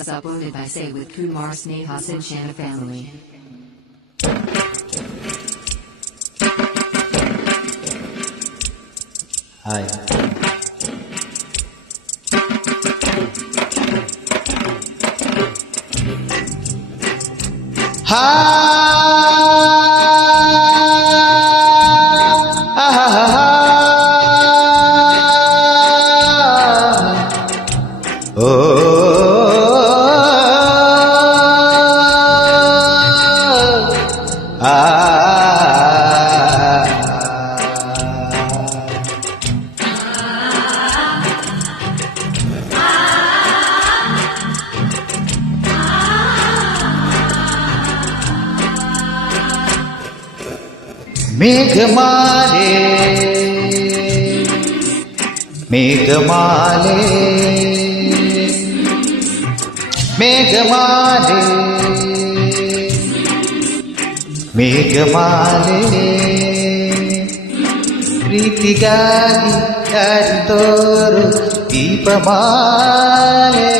Uploaded by Say with Kumar Sneha Sinchana family. Hi. ಮೇಘಮಾಲೆ ಮೇಘಮಾಲೆ ಮೇಘಮಾಲೆ ಮೇಘಮಾಲೆ ಪ್ರೀತಿಗಾಗಿ ತೋರು ದೀಪಮಾಲೆ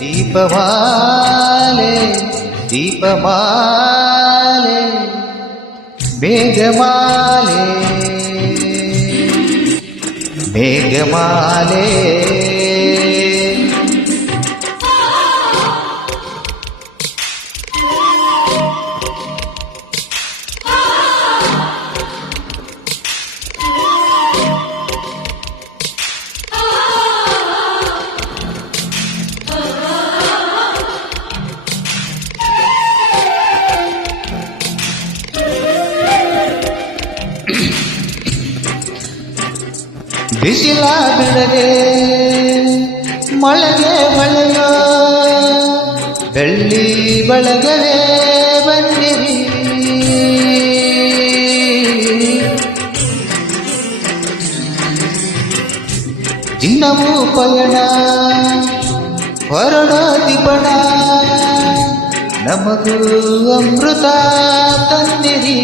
ದೀಪಮಾಲೆ ದೀಪಮಾಲೆ ಮೇಘಮಾಲೆ ಮೇಘಮಾಲೆ ಬಿಸಿಲ ಬಿಡದೆ ಮಳೆಗೆ ಮಳೆಯೋ ಬೆಳ್ಳಿ ಬಳಗವೇ ಬನ್ನಿರಿ ದಿನವೂ ಪಯಣ ಹೊರಡೋ ದಿಪಣ ನಮಗೂ ಅಮೃತ ತಂದಿರಿ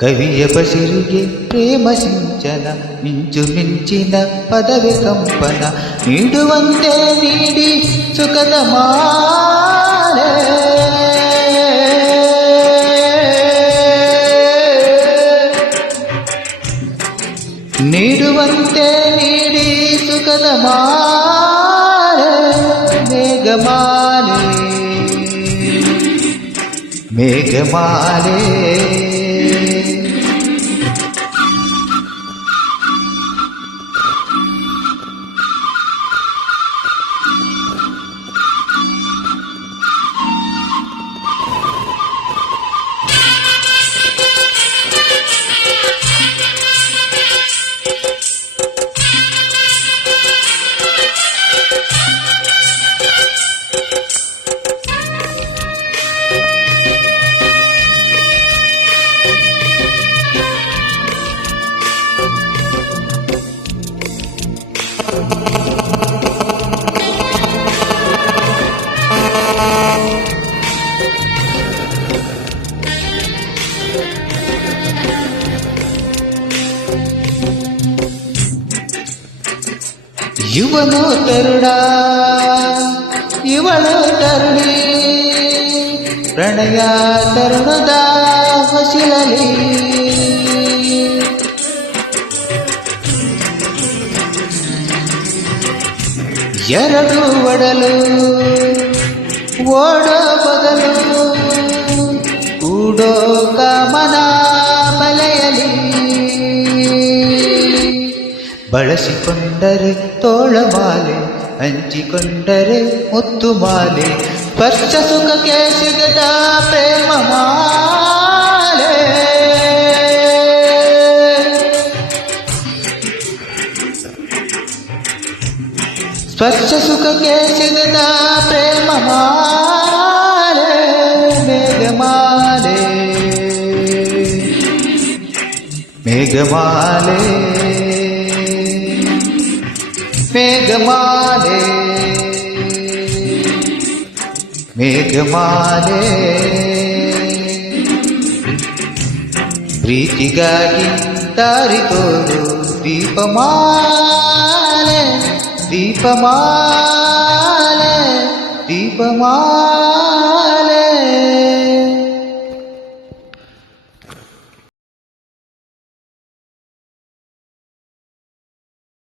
ಕವಿಯ ಬಸಿರಿಗೆ ಪ್ರೇಮ ಸಿಂಚನ ಮಿಂಚು ಮಿಂಚಿನ ಪದವಿ ಕಂಪನ ನೀಡುವಂತೆ ನೀಡಿ ಸುಖದ ಮಾಲೆ ನೀಡುವಂತೆ ನೀಡಿ ಸುಖದ ಮಾಲೆ ಮೇಘಮಾಲೆ ಮೇಘಮಾಲೆ ಇವನು ತರುಣ ಇವಳು ತರುಣಿ ಪ್ರಣಯ ತರುಣದ ಹೊಸಿಲಲಿ ಎರಡು ಒಡಲು ಓಡೋ ಬದಲು ಕೂಡೋ ಕಾಮನ ಬಲೆಯಲಿ ಬಳಸಿಕೊಂಡರೆ ತೋಳಮಾಲೆ ಹಂಚಿಕೊಂಡರೆ ಮುತ್ತು ಮಾಲೆ ಸ್ಪರ್ಶ ಸುಖಕ್ಕೆ ಸಿಗದ ಪ್ರೇಮ ಮಾಲೆ ಸ್ಪರ್ಶ ಸುಖಕ್ಕೆ ಸಿಗದ ಪ್ರೇಮ ಮಾಲೆ ಮೇಘಮಾಲೆ ಮೇಘಮಾಲೆ ಮೇಘಮಾಲೆ ಮೇಘಮಾಲೆ ಪ್ರೀತಿಗಾಗಿ ದಾರಿ ತೋರು ದೀಪಮಾಲೆ ದೀಪ ದೀಪಮಾಲೆ ದೀಪಮಾಲೆ